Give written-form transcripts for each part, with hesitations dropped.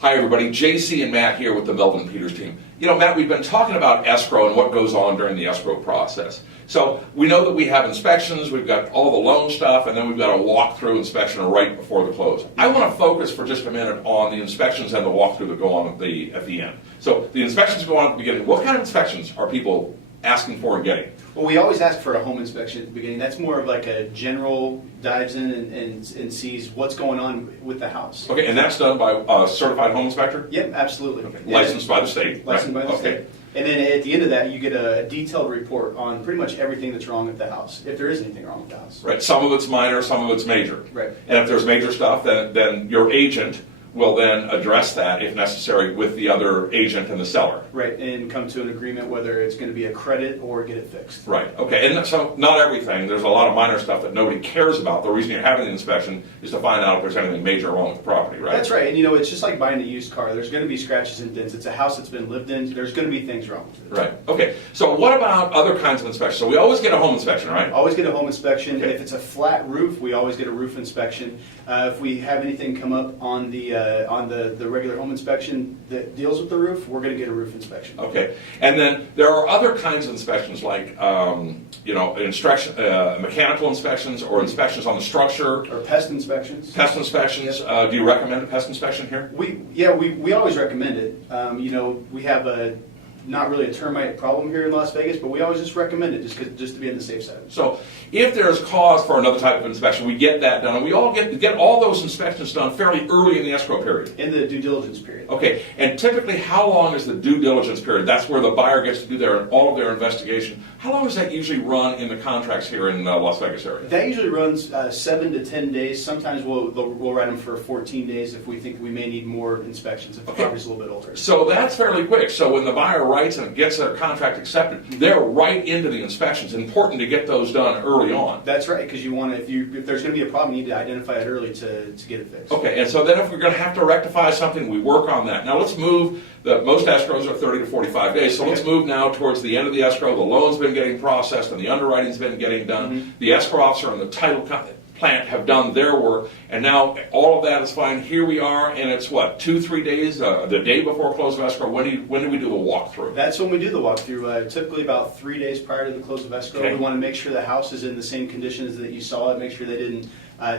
Hi everybody, JC and Matt here with the Melvin-Peters team. You know, Matt, we've been talking about escrow and what goes on during the escrow process. So we know that we have inspections, we've got all the loan stuff, and then we've got a walkthrough inspection right before the close. I want to focus for just a minute on the inspections and the walkthrough that go on at the end. So the inspections go on at the beginning. What kind of inspections are people asking for and getting? Well, we always ask for a home inspection at the beginning. That's more of like a general dives in and sees what's going on with the house. Okay, and that's done by a certified home inspector? Yep, absolutely. Okay. Licensed by the state? Licensed right. by the okay. state. And then at the end of that, you get a detailed report on pretty much everything that's wrong with the house, if there is anything wrong with the house. Right, some of it's minor, some of it's major. Right. And if there's major stuff, then your agent will then address that, if necessary, with the other agent and the seller. Right, and come to an agreement whether it's going to be a credit or get it fixed. Right, okay, and so not everything, there's a lot of minor stuff that nobody cares about. The reason you're having the inspection is to find out if there's anything major wrong with the property, right? That's right, and you know, it's just like buying a used car. There's going to be scratches and dents. It's a house that's been lived in. There's going to be things wrong with it. Right, okay, so what about other kinds of inspections? So we always get a home inspection, right? Always get a home inspection. Okay. If it's a flat roof, we always get a roof inspection. If we have anything come up on the regular home inspection that deals with the roof, we're going to get a roof inspection. Okay, and then there are other kinds of inspections like, you know, mechanical inspections or inspections on the structure. Or pest inspections. Pest inspections. Yep. Do you recommend a pest inspection here? We always recommend it. You know, we have not really a termite problem here in Las Vegas, but we always just recommend it just to be on the safe side. So if there's cause for another type of inspection, we get that done. And we all get all those inspections done fairly early in the escrow period. In the due diligence period. Okay, and typically how long is the due diligence period? That's where the buyer gets to do all of their investigation. How long does that usually run in the contracts here in Las Vegas area? That usually runs 7 to 10 days. Sometimes we'll write them for 14 days if we think we may need more inspections, if the property's a little bit older. So that's fairly quick. So when the buyer writes and gets their contract accepted, they're right into the inspections. It's important to get those done early on. That's right, because you want to, if there's going to be a problem, you need to identify it early to get it fixed. Okay, and so then if we're going to have to rectify something, we work on that. Now let's move, most escrows are 30 to 45 days, so let's move now towards the end of the escrow. The loan's been getting processed and the underwriting's been getting done. Mm-hmm. The escrow officer and the title plant have done their work, and now all of that is fine. Here we are, and it's what, 2-3 days, the day before close of escrow. When do we do the walkthrough? That's when we do the walkthrough. Typically about 3 days prior to the close of escrow. Okay. We want to make sure the house is in the same conditions that you saw it. Make sure they didn't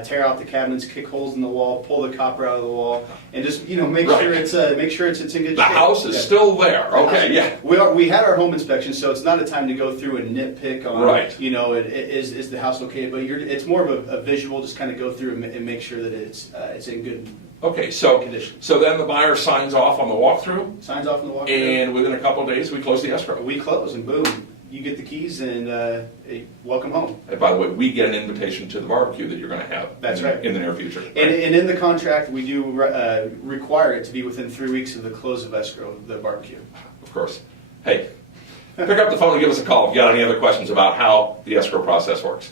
tear out the cabinets, kick holes in the wall, pull the copper out of the wall, and just make sure it's in good shape. The house is still there. Okay, yeah. We had our home inspection, so it's not a time to go through and nitpick on. Right. Is the house okay? But it's more of a visual. Just kind of go through and make sure that it's in good. Okay, so condition. So then the buyer signs off on the walkthrough, Signs off on the walkthrough. and within a couple of days we close the escrow. We close, and boom, you get the keys, and welcome home. And by the way, we get an invitation to the barbecue that you're going to have. That's right. In the near future. And in the contract, we do require it to be within 3 weeks of the close of escrow, the barbecue. Of course. Hey, pick up the phone and give us a call if you got any other questions about how the escrow process works.